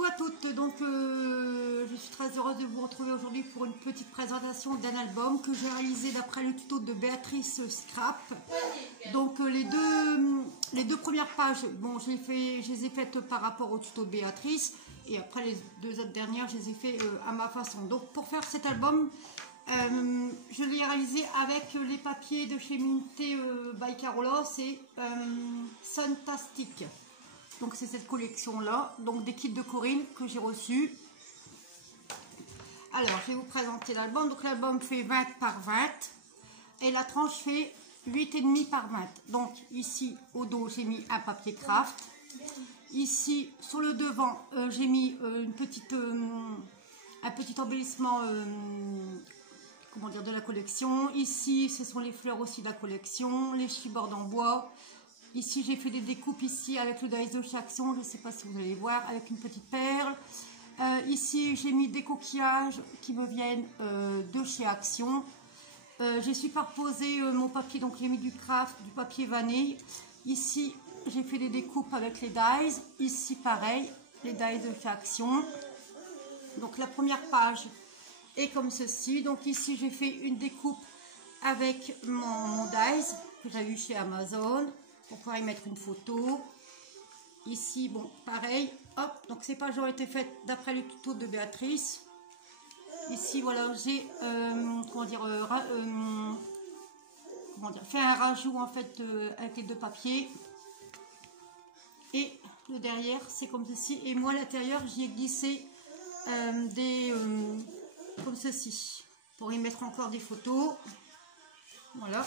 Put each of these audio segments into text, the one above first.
Coucou à toutes, donc je suis très heureuse de vous retrouver aujourd'hui pour une petite présentation d'un album que j'ai réalisé d'après le tuto de Béatrice Scrap. Donc les deux premières pages, bon, je les ai faites par rapport au tuto de Béatrice, et après les deux autres dernières, je les ai fait à ma façon. Donc pour faire cet album, je l'ai réalisé avec les papiers de chez Minté by Carola, c'est Suntastic. Donc c'est cette collection-là, donc des kits de Corinne que j'ai reçus. Alors, je vais vous présenter l'album. Donc l'album fait 20 par 20 et la tranche fait 8,5 par 20. Donc ici, au dos, j'ai mis un papier craft. Ici, sur le devant, j'ai mis un petit embellissement comment dire, de la collection. Ici, ce sont les fleurs aussi de la collection, les chipboards en bois. Ici, j'ai fait des découpes ici avec le dies de chez Action, je ne sais pas si vous allez voir, avec une petite perle. Ici, j'ai mis des coquillages qui me viennent de chez Action. J'ai superposé mon papier, donc j'ai mis du craft, du papier vanille. Ici, j'ai fait des découpes avec les dies. Ici, pareil, les dies de chez Action. Donc la première page est comme ceci. Donc ici, j'ai fait une découpe avec mon dies que j'ai eu chez Amazon, pour pouvoir y mettre une photo. Ici, bon, pareil, hop, donc ces pages ont été faites d'après le tuto de Béatrice. Ici, voilà, j'ai, fait un rajout, en fait, avec les deux papiers. Et le derrière, c'est comme ceci. Et moi, à l'intérieur, j'y ai glissé comme ceci, pour y mettre encore des photos. Voilà.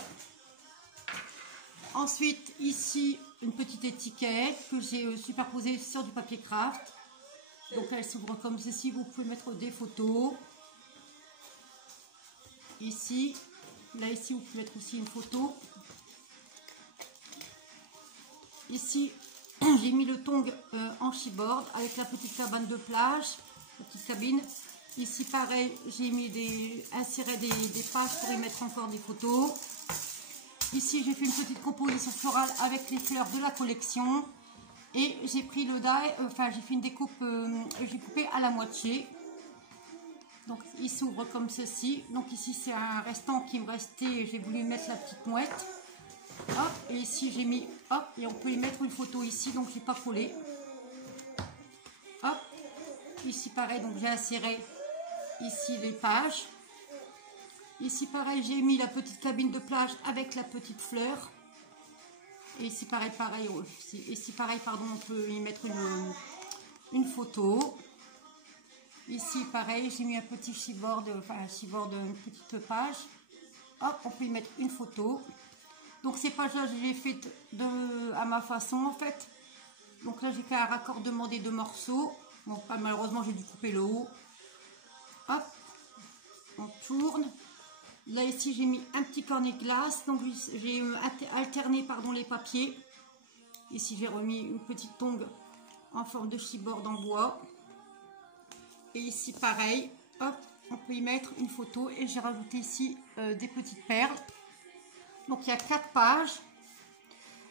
Ensuite, ici, une petite étiquette que j'ai superposée sur du papier craft. Donc, elle s'ouvre comme ceci. Vous pouvez mettre des photos. Ici, là, ici, vous pouvez mettre aussi une photo. Ici, j'ai mis le tong en chipboard avec la petite cabane de plage, la petite cabine. Ici, pareil, j'ai mis inséré des pages pour y mettre encore des photos. Ici, j'ai fait une petite composition florale avec les fleurs de la collection. Et j'ai pris le die, j'ai fait une découpe, j'ai coupé à la moitié. Donc, il s'ouvre comme ceci. Donc, ici, c'est un restant qui me restait. J'ai voulu mettre la petite mouette. Hop, et ici, j'ai mis, hop, et on peut y mettre une photo ici. Donc, j'ai pas collé. Hop, ici, pareil, donc j'ai inséré ici les pages. Ici, pareil, j'ai mis la petite cabine de plage avec la petite fleur. Et ici, pareil, ici, pareil, pardon, on peut y mettre une photo. Ici, pareil, j'ai mis un petit chipboard, une petite page. Hop, on peut y mettre une photo. Donc, ces pages-là, je les ai faites à ma façon, en fait. Donc là, j'ai fait un raccordement des deux morceaux. Bon, malheureusement, j'ai dû couper le haut. Hop, on tourne. Là, ici, j'ai mis un petit cornet de glace. Donc, j'ai alterné les papiers. Ici, j'ai remis une petite tongue en forme de chipboard en bois. Et ici, pareil. Hop, on peut y mettre une photo. Et j'ai rajouté ici des petites perles. Donc, il y a 4 pages.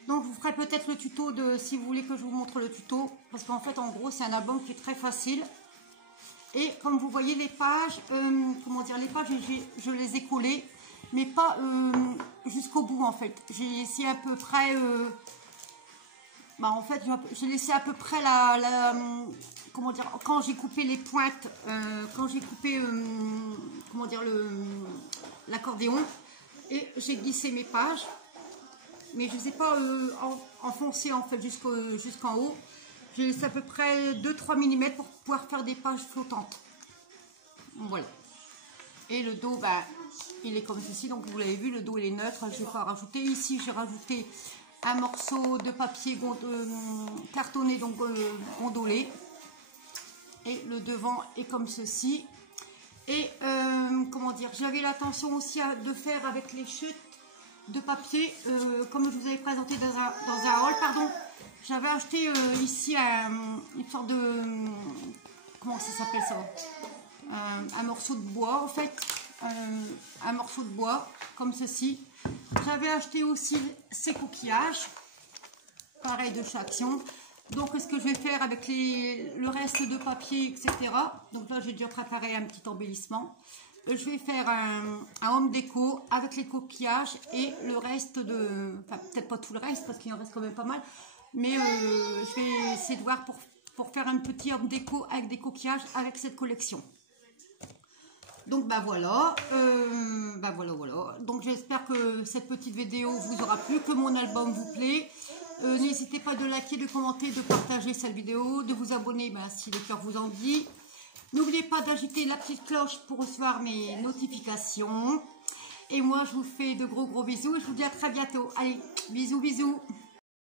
Donc, je vous ferai peut-être le tuto si vous voulez que je vous montre le tuto. Parce qu'en fait, en gros, c'est un album qui est très facile. Et comme vous voyez les pages, les pages, je les ai collées, mais pas jusqu'au bout en fait. J'ai laissé à peu près, j'ai laissé à peu près quand j'ai coupé les pointes, quand j'ai coupé, l'accordéon, et j'ai glissé mes pages, mais je ne les ai pas enfoncées en fait jusqu'en haut. J'ai laissé à peu près 2-3 mm pour pouvoir faire des pages flottantes. Voilà. Et le dos, il est comme ceci. Donc vous l'avez vu, le dos il est neutre. Je ne vais pas rajouter. Ici, j'ai rajouté un morceau de papier cartonné, donc gondolé. Et le devant est comme ceci. Et j'avais l'intention aussi de faire avec les chutes de papier, comme je vous avais présenté dans un haul, pardon. J'avais acheté ici une sorte de, comment ça s'appelle ça, un morceau de bois en fait, un morceau de bois comme ceci. J'avais acheté aussi ces coquillages, pareil de chez Action. Donc ce que je vais faire avec le reste de papier, etc. Donc là j'ai déjà préparé un petit embellissement. Je vais faire un home déco avec les coquillages et le reste de... Enfin peut-être pas tout le reste parce qu'il en reste quand même pas mal. Mais je vais essayer de voir pour faire un petit home déco avec des coquillages avec cette collection. Donc voilà, voilà. Donc j'espère que cette petite vidéo vous aura plu, que mon album vous plaît. N'hésitez pas de liker, de commenter, de partager cette vidéo, de vous abonner si le cœur vous en dit. N'oubliez pas d'agiter la petite cloche pour recevoir mes notifications. Et moi je vous fais de gros bisous et je vous dis à très bientôt. Allez, bisous.